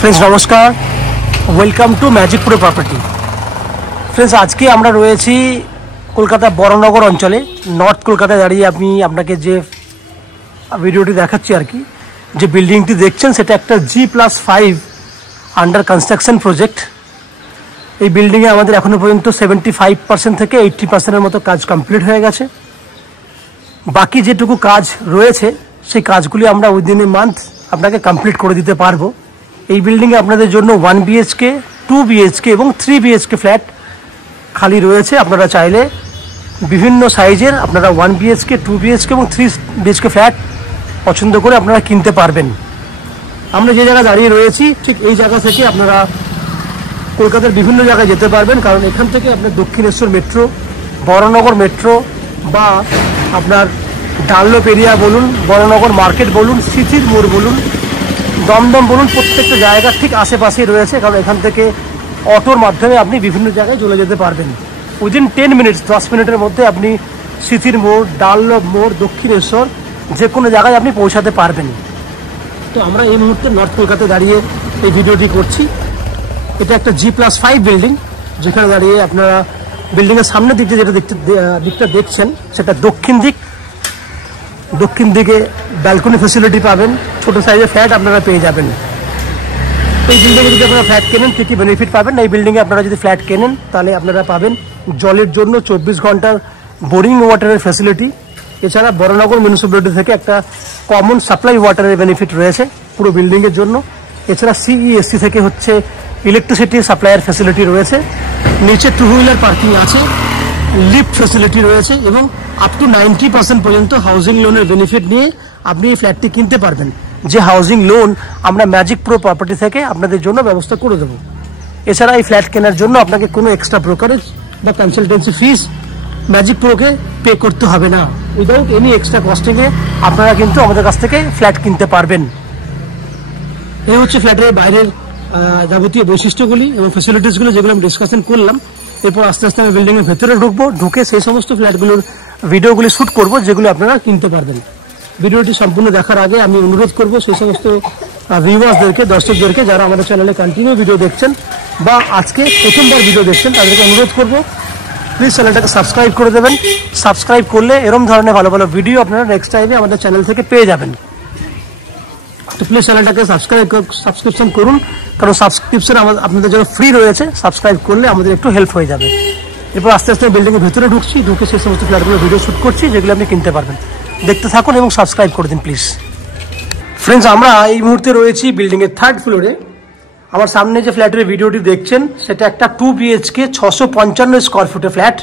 Friends नमस्कार, welcome to magic pro property. Friends आज के আমরা রয়েছি কলকাতা বড়নগর অঞ্চলে, নর্থ কলকাতায় দাঁড়িয়ে আমি আপনাকে যে ভিডিওটি দেখাচ্ছি আর কি, যে বিল্ডিংটি দেখছেন সেটা একটা G+5 আন্ডার কনস্ট্রাকশন প্রজেক্ট। এই বিল্ডিংয়ে আমাদের এখনো পর্যন্ত 75% থেকে 80% মতো কাজ কমপ্লিট হয়ে গেছে। বাকি যেটুকু কাজ রয়েছে সেই কাজগুলি আমরা উইদিন এ মান্থ আপনাকে কমপ্লিট করে দিতে পারবো। এই বিল্ডিংয়ে আপনাদের জন্য 1 BHK, 2 BHK এবং 3 BHK ফ্ল্যাট খালি রয়েছে। আপনারা চাইলে বিভিন্ন সাইজের আপনারা 1 BHK, 2 BHK এবং 3 BHK ফ্ল্যাট পছন্দ করে আপনারা কিনতে পারবেন। আমরা যে জায়গায় দাঁড়িয়ে রয়েছি ঠিক এই জায়গা থেকে আপনারা কলকাতার বিভিন্ন জায়গায় যেতে পারবেন, কারণ এখান থেকে আপনার দক্ষিণেশ্বর মেট্রো, বড়নগর মেট্রো বা আপনার ডানলপ এরিয়া বলুন, বড়নগর মার্কেট বলুন, সিথির মোড় বলুন, দমদম বলুন, প্রত্যেকটা জায়গা ঠিক আশেপাশেই রয়েছে। কারণ এখান থেকে অটোর মাধ্যমে আপনি বিভিন্ন জায়গায় চলে যেতে পারবেন। উইদিন 10 মিনিটস, 10 মিনিটের মধ্যে আপনি সিথির মোড়, ডানলপ মোড়, দক্ষিণেশ্বর যে কোনো জায়গায় আপনি পৌঁছাতে পারবেন। তো আমরা এই মুহূর্তে নর্থ কলকাতায় দাঁড়িয়ে এই ভিডিওটি করছি। এটা একটা G+5 বিল্ডিং, যেখানে দাঁড়িয়ে আপনারা বিল্ডিংয়ের সামনের দিকে যেটা দিকটা দেখছেন সেটা দক্ষিণ দিকে ব্যালকনি ফ্যাসিলিটি পাবেন, ছোট সাইজের ফ্ল্যাট আপনারা পেয়ে যাবেন। এই বিল্ডিংয়ে যদি আপনারা ফ্ল্যাট কেনেন কী কী বেনিফিট পাবেন? এই বিল্ডিংয়ে আপনারা যদি ফ্ল্যাট কেনেন তাহলে আপনারা পাবেন জলের জন্য 24 ঘন্টার বোরিং ওয়াটারের ফ্যাসিলিটি। এছাড়া বড়নগর মিউনিসিপ্যালিটি থেকে একটা কমন সাপ্লাই ওয়াটারের বেনিফিট রয়েছে পুরো বিল্ডিংয়ের জন্য। এছাড়া CESC থেকে হচ্ছে ইলেকট্রিসিটি সাপ্লাইয়ের ফ্যাসিলিটি রয়েছে। নিচে 2 হুইলার পার্কিং আছে, লিফট ফ্যাসিলিটি রয়েছে এবং আপ টু 90% পর্যন্ত হাউজিং লোনের বেনিফিট নিয়ে আপনি এই ফ্ল্যাটটি কিনতে পারবেন, যে হাউজিং লোন আমরা ম্যাজিক প্রো প্রপার্টি থেকে আপনাদের জন্য ব্যবস্থা করে দেবো। এছাড়া এই ফ্ল্যাট কেনার জন্য আপনাকে কোনো এক্সট্রা ব্রোকারেজ বা কনসালটেন্সি ফিস ম্যাজিক প্রোকে পে করতে হবে না। উইদাউট এনি এক্সট্রা কস্টিংয়ে আপনারা কিন্তু আমাদের কাছ থেকে ফ্ল্যাট কিনতে পারবেন। এই হচ্ছে ফ্ল্যাটের বাইরের যাবতীয় বৈশিষ্ট্যগুলি এবং ফ্যাসিলিটিসগুলো যেগুলো আমি ডিসকাশন করলাম। এরপর আস্তে আস্তে আমি বিল্ডিংয়ের ভেতরে ঢুকবো, ঢুকে সেই সমস্ত ফ্ল্যাটগুলোর ভিডিওগুলি শ্যুট করবো যেগুলো আপনারা কিনতে পারবেন। ভিডিওটি সম্পূর্ণ দেখার আগে আমি অনুরোধ করব সেই সমস্ত ভিউয়ার্সদেরকে, দর্শকদেরকে যারা আমাদের চ্যানেলে কন্টিনিউ ভিডিও দেখছেন বা আজকে প্রথমবার ভিডিও দেখছেন, তাদেরকে অনুরোধ করব প্লিজ চ্যানেলটাকে সাবস্ক্রাইব করে দেবেন। সাবস্ক্রাইব করলে এরকম ধরনের ভালো ভালো ভিডিও আপনারা নেক্সট টাইমে আমাদের চ্যানেল থেকে পেয়ে যাবেন। তো প্লিজ চ্যানেলটাকে সাবস্ক্রিপশন করুন, কারণ সাবস্ক্রিপশন আপনাদের জন্য ফ্রি রয়েছে। সাবস্ক্রাইব করলে আমাদের একটু হেল্প হয়ে যাবে। এরপর আস্তে আস্তে বিল্ডিংয়ের ভেতরে ঢুকছি, ঢুকে সেই সমস্ত ফ্ল্যাটগুলো ভিডিও শ্যুট করছি যেগুলো আপনি কিনতে পারবেন। দেখতে থাকুন এবং সাবস্ক্রাইব করে দিন প্লিজ। ফ্রেন্ডস, আমরা এই মুহূর্তে রয়েছি বিল্ডিংয়ের 3rd ফ্লোরে। আমার সামনে যে ফ্ল্যাটের ভিডিওটি দেখছেন সেটা একটা 2 BHK 655 স্কোয়ার ফুটের ফ্ল্যাট।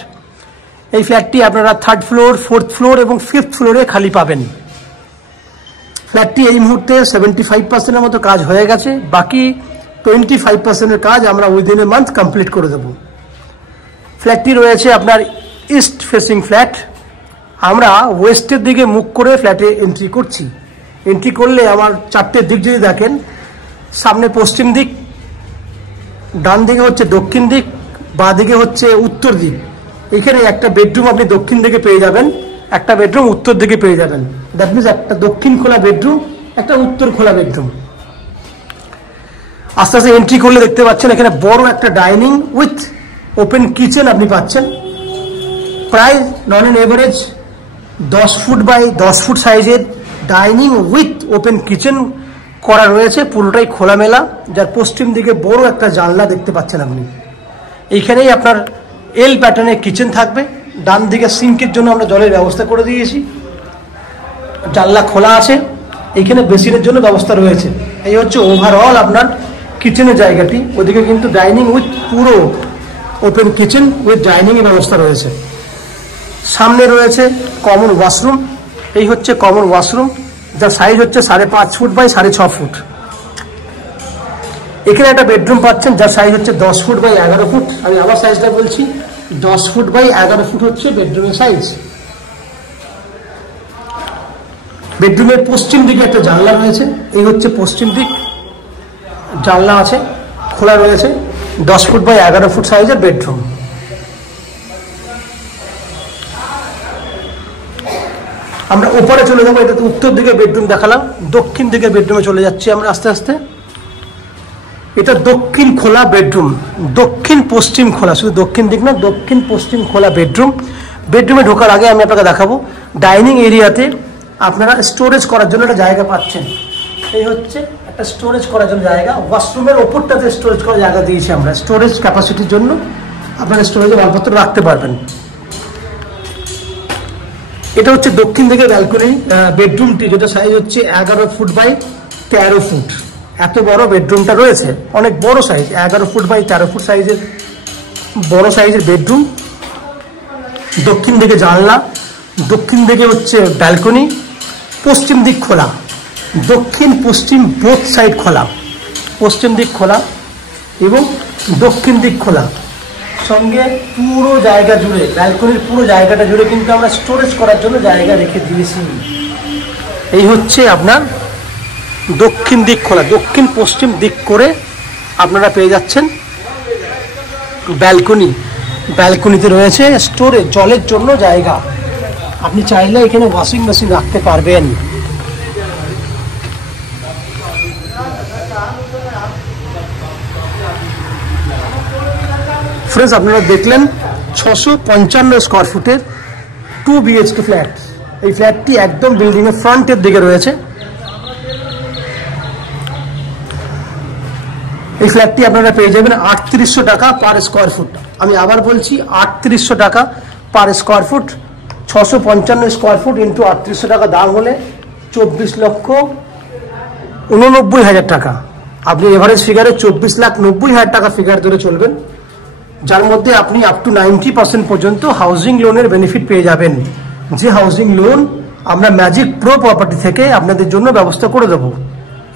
এই ফ্ল্যাটটি আপনারা 3rd ফ্লোর, 4th ফ্লোর এবং 5th ফ্লোরে খালি পাবেন। ফ্ল্যাটটি এই মুহূর্তে 75%-এর মতো কাজ হয়ে গেছে, বাকি 25%-এর কাজ আমরা উইদিন এ মান্থ কমপ্লিট করে দেব। ফ্ল্যাটটি রয়েছে আপনার ইস্ট ফেসিং ফ্ল্যাট। আমরা ওয়েস্টের দিকে মুখ করে ফ্ল্যাটে এন্ট্রি করছি। এন্ট্রি করলে আমার 4টে দিক যদি দেখেন, সামনে পশ্চিম দিক, ডান দিকে হচ্ছে দক্ষিণ দিক, বাঁ দিকে হচ্ছে উত্তর দিক। এখানে একটা বেডরুম আপনি দক্ষিণ দিকে পেয়ে যাবেন, একটা বেডরুম উত্তর দিকে পেয়ে যাবেন। দ্যাট মিনস একটা দক্ষিণ খোলা বেডরুম, একটা উত্তর খোলা বেডরুম। আস্তে আস্তে এন্ট্রি করলে দেখতে পাচ্ছেন এখানে বড় একটা ডাইনিং উইথ ওপেন কিচেন আপনি পাচ্ছেন। প্রায় non on average 10 foot by 10 foot সাইজের ডাইনিং উইথ ওপেন কিচেন করা রয়েছে, পুরোটাই খোলামেলা, যার পশ্চিম দিকে বড় একটা জানলা দেখতে পাচ্ছেন আপনি। এইখানেই আপনার এল প্যাটার্নের কিচেন থাকবে। ডান দিকে সিঙ্কের জন্য আমরা জলের ব্যবস্থা করে দিয়েছি, জানলা খোলা আছে। এইখানে বেসিনের জন্য ব্যবস্থা রয়েছে। এই হচ্ছে ওভারঅল আপনার কিচেনের জায়গাটি। ওদিকে কিন্তু ডাইনিং উইথ পুরো ওপেন কিচেন উইথ ডাইনিংয়ের ব্যবস্থা রয়েছে। সামনে রয়েছে কমন ওয়াশরুম। এই হচ্ছে কমন ওয়াশরুম, যার সাইজ হচ্ছে 5.5 ফুট বাই 6.5 ফুট। এখানে একটা বেডরুম পাচ্ছেন যার সাইজ হচ্ছে 10 ফুট বাই 11 ফুট। আমি আবার সাইজটা বলছি, 10 ফুট বাই 11 ফুট হচ্ছে বেডরুমের সাইজ। বেডরুমের পশ্চিম দিকে একটা জানলা রয়েছে। এই হচ্ছে পশ্চিম দিক, জানলা আছে, খোলা রয়েছে। 10 ফুট বাই 11 ফুট সাইজের বেডরুম। আমরা উপরে চলে যাবো। এটা তো উত্তর দিকে বেডরুম দেখালাম, দক্ষিণ দিকে বেডরুমে চলে যাচ্ছি আমরা আস্তে আস্তে। এটা দক্ষিণ খোলা বেডরুম, দক্ষিণ পশ্চিম খোলা, শুধু দক্ষিণ দিক না, দক্ষিণ পশ্চিম খোলা বেডরুম। বেডরুমে ঢোকার আগে আমি আপনাকে দেখাবো ডাইনিং এরিয়াতে আপনারা স্টোরেজ করার জন্য একটা জায়গা পাচ্ছেন। এই হচ্ছে একটা স্টোরেজ করার জন্য জায়গা, ওয়াশরুমের ওপরটাতে স্টোরেজ করার জায়গা দিয়েছি আমরা, স্টোরেজ ক্যাপাসিটির জন্য আপনারা স্টোরেজে মালপত্র রাখতে পারবেন। এটা হচ্ছে দক্ষিণ দিকে ব্যালকনি বেডরুমটি, যেটা সাইজ হচ্ছে 11 ফুট বাই 13 ফুট। এত বড় বেডরুমটা রয়েছে, অনেক বড় সাইজ, 11 ফুট বাই 13 ফুট সাইজের বড় সাইজের বেডরুম। দক্ষিণ দিকে জানলা, দক্ষিণ দিকে হচ্ছে ব্যালকনি, পশ্চিম দিক খোলা, দক্ষিণ পশ্চিম বোথ সাইড খোলা, পশ্চিম দিক খোলা এবং দক্ষিণ দিক খোলা। সঙ্গে পুরো জায়গা জুড়ে, ব্যালকনির পুরো জায়গাটা জুড়ে কিন্তু আমরা স্টোরেজ করার জন্য জায়গা রেখে দিয়েছি। এই হচ্ছে আপনার দক্ষিণ দিক খোলা, দক্ষিণ পশ্চিম দিক করে আপনারা পেয়ে যাচ্ছেন ব্যালকনি। ব্যালকনিতে রয়েছে স্টোরেজ, জলের জন্য জায়গা, আপনি চাইলে এখানে ওয়াশিং মেশিন রাখতে পারবেন। ফ্রেন্ডস, আপনারা দেখলেন 655 স্কোয়ার ফুটের 2 BHK ফ্ল্যাট। এই ফ্ল্যাটটি একদম বিল্ডিংয়ের ফ্রন্টের দিকে রয়েছে। এই ফ্ল্যাটটি আপনারা পেয়ে যাবেন 3800 টাকা পার স্কোয়ার ফুট। আমি আবার বলছি 3800 টাকা per square foot. 655 square foot into 3800 টাকা দাম হলে 24,89,000 টাকা। আপনি এভারেজ ফিগারে 24,90,000 টাকা ফিগার ধরে চলবেন, যার মধ্যে আপনি আপ টু 90% পর্যন্ত হাউজিং লোনের বেনিফিট পেয়ে যাবেন। যে হাউজিং লোন আমরা ম্যাজিক প্রো প্রপার্টি থেকে আপনাদের জন্য ব্যবস্থা করে দেবো।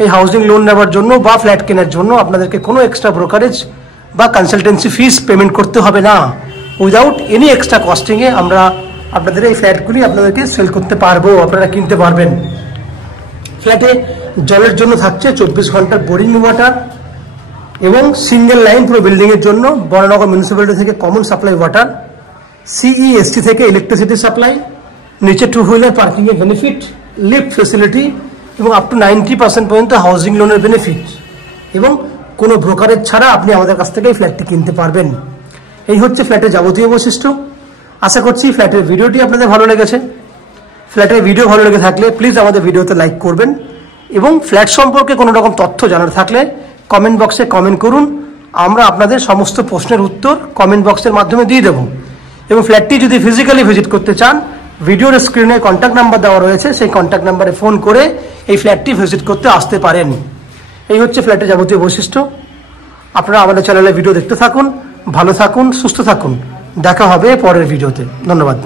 এই হাউজিং লোন নেওয়ার জন্য বা ফ্ল্যাট কেনার জন্য আপনাদেরকে কোনো এক্সট্রা ব্রোকারেজ বা কনসালটেন্সি ফিস পেমেন্ট করতে হবে না। উইদাউট এনি এক্সট্রা কস্টিংয়ে আমরা আপনাদের এই ফ্ল্যাটগুলি আপনাদেরকে সেল করতে পারবো, আপনারা কিনতে পারবেন। ফ্ল্যাটে জলের জন্য থাকছে 24 ঘন্টার বোরিং ওয়াটার এবং সিঙ্গেল লাইন পুরো বিল্ডিংয়ের জন্য বরানগর মিউনিসিপ্যালিটি থেকে কমন সাপ্লাই ওয়াটার, CEST থেকে ইলেকট্রিসিটি সাপ্লাই, নিচে 2 হুইলার পার্কিংয়ের বেনিফিট, লিফট ফেসিলিটি এবং আপ টু 90% পর্যন্ত হাউজিং লোনের বেনিফিট, এবং কোনো ব্রোকারেজ ছাড়া আপনি আমাদের কাছ থেকে এই ফ্ল্যাটটি কিনতে পারবেন। এই হচ্ছে ফ্ল্যাটের যাবতীয় বৈশিষ্ট্য। আশা করছি ফ্ল্যাটের ভিডিওটি আপনাদের ভালো লেগেছে। ফ্ল্যাটের ভিডিও ভালো লেগে থাকলে প্লিজ আমাদের ভিডিওতে লাইক করবেন এবং ফ্ল্যাট সম্পর্কে কোনো রকম তথ্য জানার থাকলে কমেন্ট বক্সে কমেন্ট করুন। আমরা আপনাদের সমস্ত প্রশ্নের উত্তর কমেন্ট বক্সের মাধ্যমে দিয়ে দেবো। এবং ফ্ল্যাটটি যদি ফিজিক্যালি ভিজিট করতে চান, ভিডিওর স্ক্রিনে কন্ট্যাক্ট নাম্বার দেওয়া রয়েছে, সেই কন্ট্যাক্ট নাম্বারে ফোন করে এই ফ্ল্যাটটি ভিজিট করতে আসতে পারেন। এই হচ্ছে ফ্ল্যাটের যাবতীয় বৈশিষ্ট্য। আপনারা আমাদের চ্যানেলে ভিডিও দেখতে থাকুন, ভালো থাকুন, সুস্থ থাকুন। দেখা হবে পরের ভিডিওতে। ধন্যবাদ।